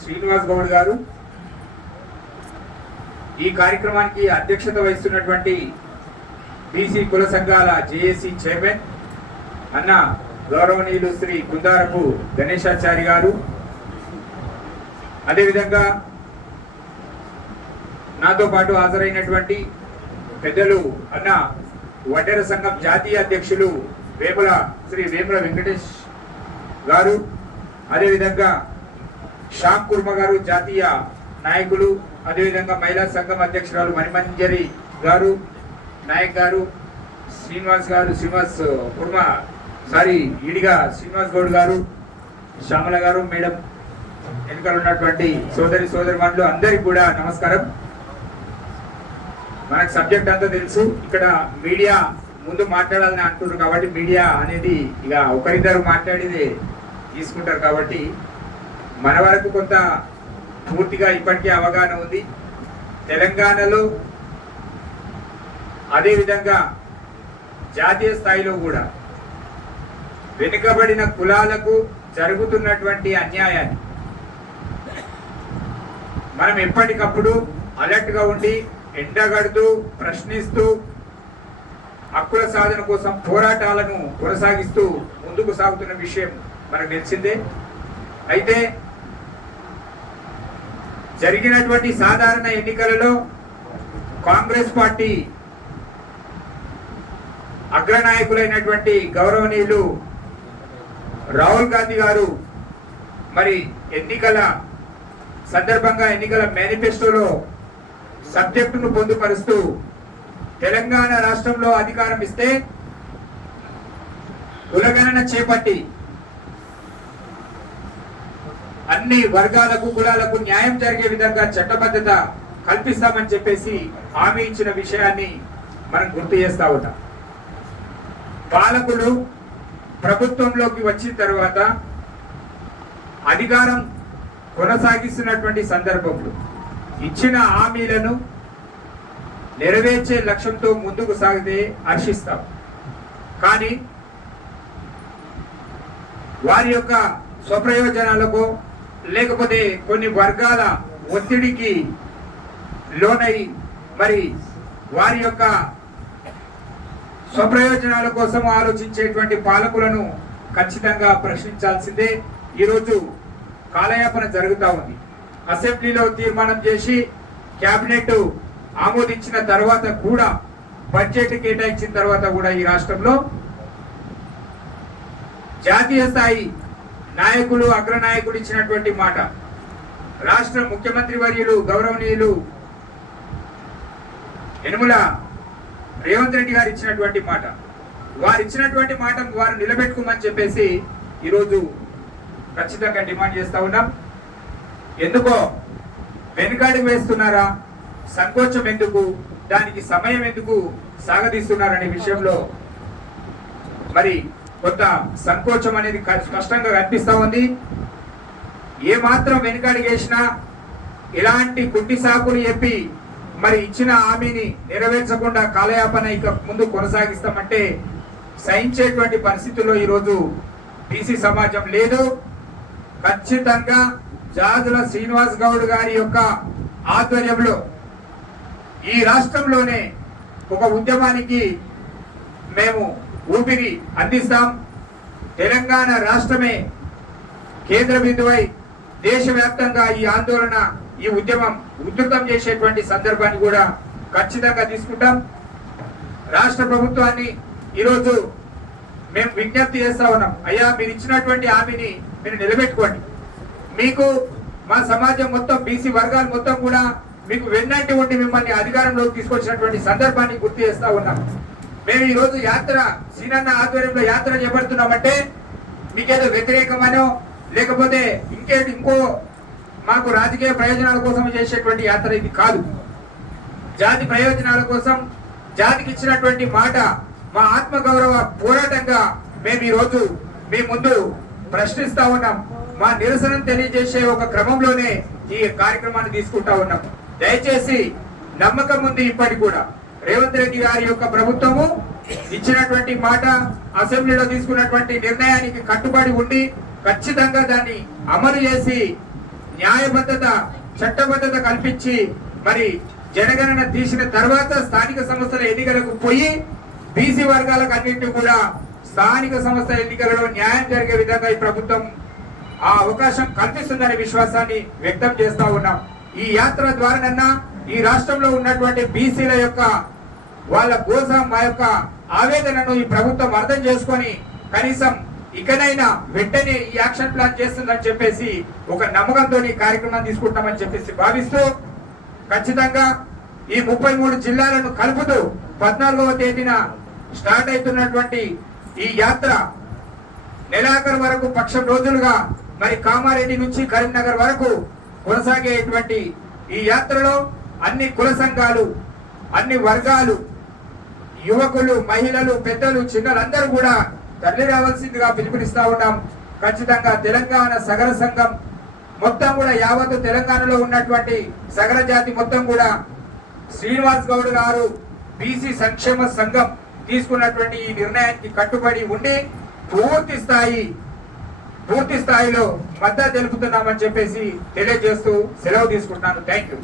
శ్రీనివాస్ గౌడ్ గారు, ఈ కార్యక్రమానికి అధ్యక్షత వహిస్తున్నటువంటి బీసీ కుల సంఘాల జేఏసీ చైర్మన్ అన్న గౌరవనీయులు శ్రీ కుందారపు గణేశాచారి గారు, అదేవిధంగా నాతో పాటు హాజరైనటువంటి పెద్దలు అన్న వడ్డెర సంఘం జాతీయ అధ్యక్షులు శ్రీ వేముల వెంకటేష్ గారు, అదేవిధంగా శ్యామ్ కుర్మ గారు జాతీయ నాయకులు, అదేవిధంగా మహిళా సంఘం అధ్యక్షురాలు మణిమంజరి గారు, నాయక్ గారు, శ్రీనివాస్ కుర్మ ఈడిగా శ్రీనివాస్ గౌడ్ గారు, శ్యామల గారు, మేడం వెనుకలు ఉన్నటువంటి సోదరిమణులు అందరికి కూడా నమస్కారం. మనకు సబ్జెక్ట్ అంతా తెలుసు. ఇక్కడ మీడియా ముందు మాట్లాడాలని అంటున్నారు కాబట్టి మీడియా అనేది ఇక ఒకరిద్దరు మాట్లాడేది తీసుకుంటారు కాబట్టి మన వరకు కొంత పూర్తిగా ఇప్పటికే అవగాహన ఉంది. తెలంగాణలో అదేవిధంగా జాతీయ స్థాయిలో కూడా వెనుకబడిన కులాలకు జరుగుతున్నటువంటి అన్యాయాన్ని మనం ఎప్పటికప్పుడు అలర్ట్గా ఉండి ఎండగడుతూ ప్రశ్నిస్తూ హక్కుల సాధన కోసం పోరాటాలను కొనసాగిస్తూ ముందుకు సాగుతున్న విషయం మనకు తెలిసిందే. అయితే జరిగినటువంటి సాధారణ ఎన్నికలలో కాంగ్రెస్ పార్టీ అగ్రనాయకులైనటువంటి గౌరవనీయులు రాహుల్ గాంధీ గారు మరి ఎన్నికల సందర్భంగా ఎన్నికల మేనిఫెస్టోలో సబ్జెక్టును పొందుపరుస్తూ తెలంగాణ రాష్ట్రంలో అధికారం ఇస్తే కులగణన చేపట్టి అన్ని వర్గాలకు కులాలకు న్యాయం జరిగే విధంగా చట్టబద్ధత కల్పిస్తామని చెప్పేసి హామీ ఇచ్చిన విషయాన్ని మనం గుర్తు చేస్తా ఉంటాం. పాలకులు ప్రభుత్వంలోకి వచ్చిన తర్వాత అధికారం కొనసాగిస్తున్నటువంటి సందర్భంలో ఇచ్చిన హామీలను నెరవేర్చే లక్ష్యంతో ముందుకు సాగితే హర్షిస్తాం. కానీ వారి యొక్క స్వప్రయోజనాలకు లేకపోతే కొన్ని వర్గాల ఒత్తిడికి లోనై మరి వారి యొక్క స్వప్రయోజనాల కోసం ఆలోచించేటువంటి పాలకులను ఖచ్చితంగా ప్రశ్నించాల్సిందే. ఈరోజు కాలయాపన జరుగుతూ ఉంది. అసెంబ్లీలో తీర్మానం చేసి కేబినెట్ ఆమోదించిన తర్వాత కూడా బడ్జెట్ కేటాయించిన తర్వాత కూడా ఈ రాష్ట్రంలో జాతీయ స్థాయి నాయకులు అగ్రనాయకులు ఇచ్చినటువంటి మాట, రాష్ట్ర ముఖ్యమంత్రి వర్యులు గౌరవనీయులు యనమల రేవంత్ రెడ్డి గారు ఇచ్చినటువంటి మాట, వారు ఇచ్చినటువంటి మాట వారు నిలబెట్టుకోమని చెప్పేసి ఈరోజు ఖచ్చితంగా డిమాండ్ చేస్తా ఉన్నాం. ఎందుకో వెనుకాడి వేస్తున్నారా, సంకోచం ఎందుకు, దానికి సమయం ఎందుకు సాగదీస్తున్నారనే విషయంలో మరి కొంత సంకోచం అనేది స్పష్టంగా కనిపిస్తా ఉంది. ఏ మాత్రం వెనుకాడి వేసినా ఇలాంటి గుడ్డి సాకులు చెప్పి మరి ఇచ్చిన హామీని నెరవేర్చకుండా కాలయాపన ఇక ముందు కొనసాగిస్తామంటే సహించేటువంటి పరిస్థితుల్లో ఈరోజు బీసీ సమాజం లేదు. ఖచ్చితంగా జాజుల శ్రీనివాస్ గౌడ్ గారి యొక్క ఆధ్వర్యంలో ఈ రాష్ట్రంలోనే ఒక ఉద్యమానికి మేము ఊపిరి అందిస్తాం. తెలంగాణ రాష్ట్రమే కేంద్ర బిందువై దేశవ్యాప్తంగా ఈ ఆందోళన ఈ ఉద్యమం ఉధృతం చేసేటువంటి సందర్భాన్ని కూడా ఖచ్చితంగా తీసుకుంటాం. రాష్ట్ర ప్రభుత్వాన్ని ఈరోజు మేము విజ్ఞప్తి చేస్తా ఉన్నాం, అయ్యా మీరు ఇచ్చినటువంటి హామీని మీరు నిలబెట్టుకోండి. మీకు మా సమాజం మొత్తం బీసీ వర్గాలు మొత్తం కూడా మీకు వెన్నంటి ఉండి మిమ్మల్ని అధికారంలోకి తీసుకొచ్చినటువంటి సందర్భాన్ని గుర్తు చేస్తా ఉన్నాం. మేము ఈరోజు యాత్ర సీనన్న ఆధ్వర్యంలో యాత్ర చేపడుతున్నామంటే మీకేదో వ్యతిరేకమనో లేకపోతే ఇంకో మాకు రాజకీయ ప్రయోజనాల కోసం చేసేటువంటి యాత్ర ఇది కాదు. జాతి ప్రయోజనాల కోసం జాతికి ఇచ్చినటువంటి మాట మా ఆత్మగౌరవ పోరాటంగా మేము ఈరోజు మీ ముందు ప్రశ్నిస్తా ఉన్నాం. మా నిరసన తెలియజేసే ఒక క్రమంలోనే ఈ కార్యక్రమాన్ని తీసుకుంటా ఉన్నాం. దయచేసి నమ్మకం ఉంది ఇప్పటికి కూడా రేవంత్ రెడ్డి గారి యొక్క ప్రభుత్వము ఇచ్చినటువంటి మాట, అసెంబ్లీలో తీసుకున్నటువంటి నిర్ణయానికి కట్టుబడి ఉండి ఖచ్చితంగా దాన్ని అమలు చేసి న్యాయబద్ధత చట్టబద్ధత కల్పించి మరి జనగణన తీసిన తర్వాత స్థానిక సంస్థల ఎన్నికలకు పోయి బీసీ వర్గాలకు అన్నింటినీ కూడా స్థానిక సంస్థల ఎన్నికలలో న్యాయం జరిగే విధంగా ఈ ప్రభుత్వం ఆ అవకాశం కల్పిస్తుందనే విశ్వాసాన్ని వ్యక్తం చేస్తా ఉన్నాం. ఈ యాత్ర ద్వారానన్నా ఈ రాష్ట్రంలో ఉన్నటువంటి బీసీల యొక్క వాళ్ళ కోసం మా యొక్క ఆవేదనను ఈ ప్రభుత్వం అర్థం చేసుకొని కనీసం ఇకనైనా వెంటనే ఈ యాక్షన్ ప్లాన్ చేస్తుందని చెప్పేసి ఒక నమ్మకంతో ఈ కార్యక్రమం తీసుకుంటామని చెప్పేసి భావిస్తూ ఖచ్చితంగా ఈ 33 జిల్లాలను కలుపుతూ 14వ తేదీన స్టార్ట్ అవుతున్నటువంటి ఈ యాత్ర నెలాఖరు వరకు పక్షం రోజులుగా మరి కామారెడ్డి నుంచి కరీంనగర్ వరకు కొనసాగేటువంటి ఈ యాత్రలో అన్ని కుల సంఘాలు, అన్ని వర్గాలు, యువకులు, మహిళలు, పెద్దలు, చిన్నలందరూ కూడా తరలి రావాల్సిందిగా పిలుపునిస్తా ఉన్నాం. ఖచ్చితంగా తెలంగాణ సగర సంఘం మొత్తం కూడా యావత్తు తెలంగాణలో ఉన్నటువంటి సగర జాతి మొత్తం కూడా శ్రీనివాస్ గౌడ్ గారు బీసీ సంక్షేమ సంఘం తీసుకున్నటువంటి ఈ నిర్ణయానికి కట్టుబడి ఉండి పూర్తి స్థాయిలో మద్దతు తెలుపుతున్నామని చెప్పేసి తెలియజేస్తూ సెలవు తీసుకుంటున్నాను. Thank you.